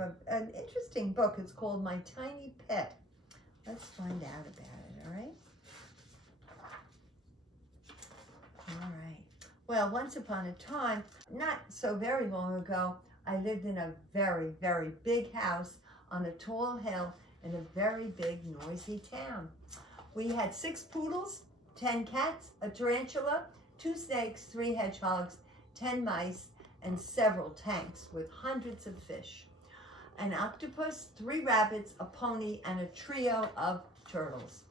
of an interesting book. It's called My Tiny Pet. Let's find out about it, all right? All right. Well, once upon a time, not so very long ago, I lived in a very, very big house on a tall hill in a very big, noisy town. We had 6 poodles, 10 cats, a tarantula, 2 snakes, 3 hedgehogs, 10 mice, and several tanks with hundreds of fish. An octopus, 3 rabbits, a pony, and a trio of turtles.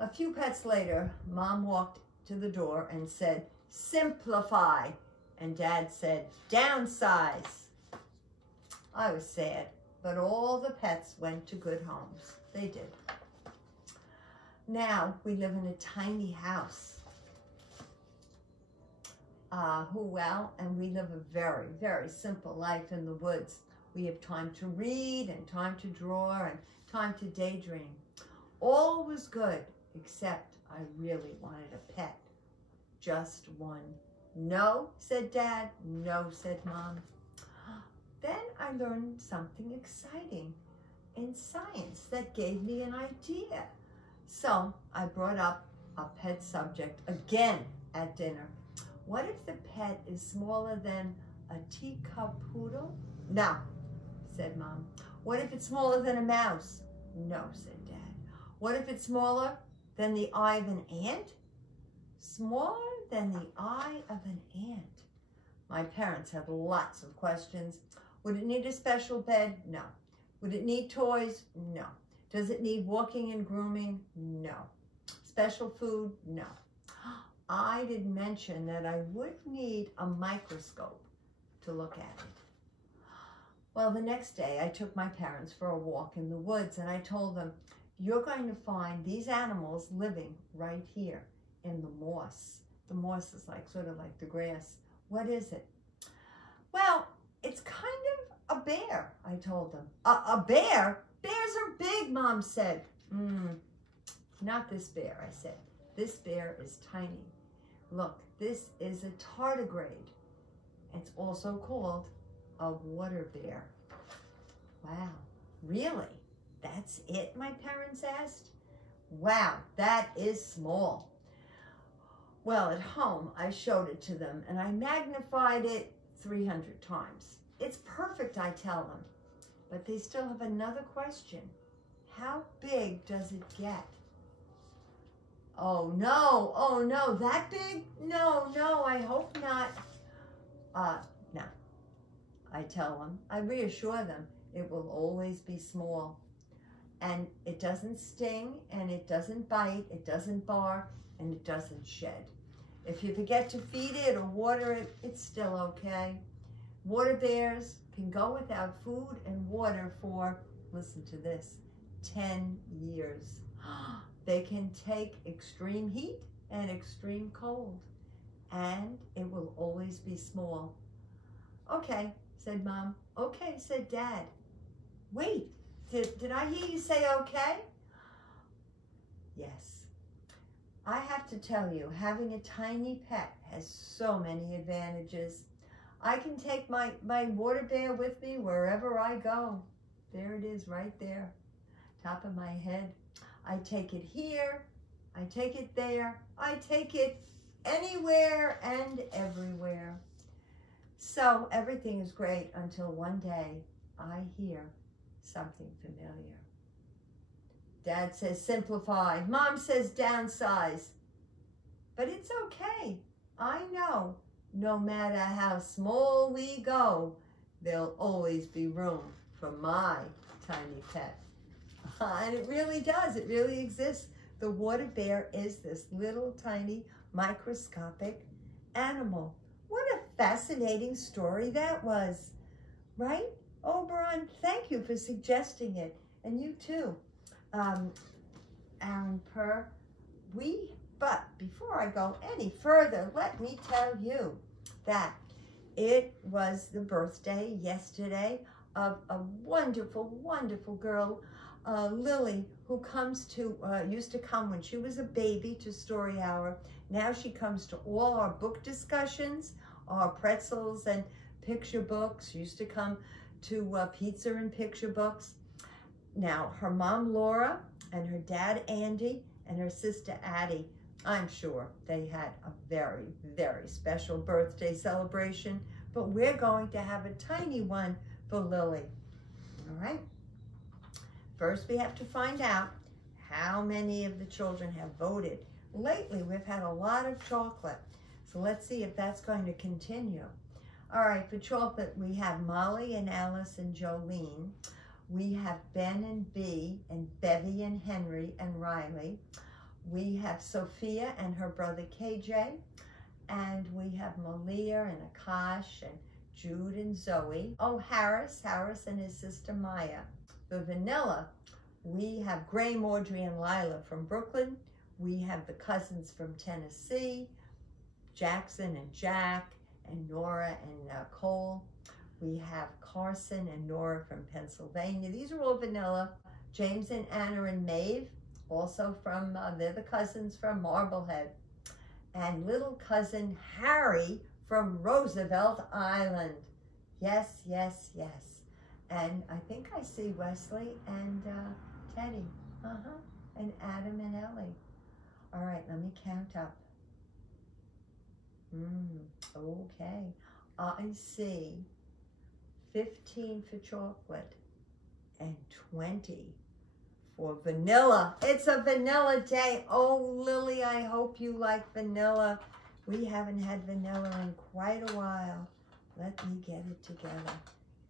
A few pets later, Mom walked to the door and said, "Simplify," and Dad said, "Downsize." I was sad, but all the pets went to good homes. They did. Now we live in a tiny house. And we live a very, very simple life in the woods. We have time to read and time to draw and time to daydream. All was good, except I really wanted a pet. Just one. "No," said Dad. "No," said Mom. Then I learned something exciting in science that gave me an idea. So I brought up a pet subject again at dinner. What if the pet is smaller than a teacup poodle? "No," said Mom. "What if it's smaller than a mouse?" "No," said Dad. "What if it's smaller than the eye of an ant?" Smaller than the eye of an ant. My parents had lots of questions. Would it need a special bed? No. Would it need toys? No. Does it need walking and grooming? No. Special food? No. I didn't mention that I would need a microscope to look at it. Well, the next day I took my parents for a walk in the woods and I told them, "You're going to find these animals living right here in the moss." The moss is sort of like the grass. "What is it?" "Well, it's kind of a bear," I told them. A bear? Bears are big," Mom said. Not this bear," I said. "This bear is tiny. Look, this is a tardigrade. It's also called a water bear." "Wow, really? That's it?" my parents asked. "Wow, that is small." Well, at home, I showed it to them and I magnified it 300 times. It's perfect, I tell them. But they still have another question. How big does it get? Oh no, that big? No, I hope not. No, I tell them, I reassure them, it will always be small. And it doesn't sting, and it doesn't bite, it doesn't bark, and it doesn't shed. If you forget to feed it or water it, it's still okay. Water bears can go without food and water for, listen to this, 10 years. They can take extreme heat and extreme cold, and it will always be small. "Okay," said Mom. "Okay," said Dad. "Wait, did I hear you say okay?" Yes. I have to tell you, having a tiny pet has so many advantages. I can take my water bear with me wherever I go. There it is right there, top of my head. I take it here, I take it there, I take it anywhere and everywhere. So everything is great until one day I hear something familiar. Dad says simplify, Mom says downsize. But it's okay, I know, no matter how small we go, there'll always be room for my tiny pet. And it really does, it really exists. The water bear is this little tiny microscopic animal. What a fascinating story that was, right? Oberon, thank you for suggesting it, and you too. Aaron Purr, but before I go any further, let me tell you that it was the birthday yesterday of a wonderful, wonderful girl, Lily, who used to come when she was a baby to Story Hour. Now she comes to all our book discussions, our pretzels and picture books. She used to come to pizza and picture books. Now, her mom, Laura, and her dad, Andy, and her sister, Addie, I'm sure they had a very, very special birthday celebration, but we're going to have a tiny one for Lily. All right? First, we have to find out how many of the children have voted. Lately, we've had a lot of chocolate, so let's see if that's going to continue. All right, for chocolate, we have Molly and Alice and Jolene. We have Ben and Bee and Bevy and Henry and Riley. We have Sophia and her brother KJ. And we have Malia and Akash and Jude and Zoe. Oh, Harris and his sister Maya. For vanilla, we have Graham, Audrey, and Lila from Brooklyn. We have the cousins from Tennessee, Jackson and Jack, and Nora and Cole. We have Carson and Nora from Pennsylvania. These are all vanilla. James and Anna and Maeve, also from, they're the cousins from Marblehead. And little cousin Harry from Roosevelt Island. Yes, yes, yes. And I think I see Wesley and Teddy. And Adam and Ellie. All right, let me count up. Okay. I see 15 for chocolate and 20 for vanilla. It's a vanilla day. Oh, Lily, I hope you like vanilla. We haven't had vanilla in quite a while. Let me get it together.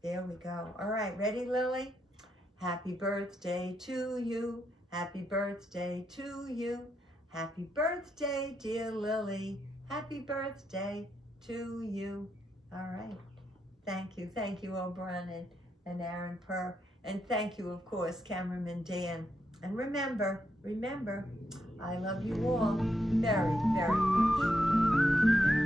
There we go. All right, ready, Lily? Happy birthday to you. Happy birthday to you. Happy birthday, dear Lily. Happy birthday to you. All right. Thank you, O'Brien and Aaron Purr. And thank you, of course, cameraman Dan. And remember, I love you all very, very much.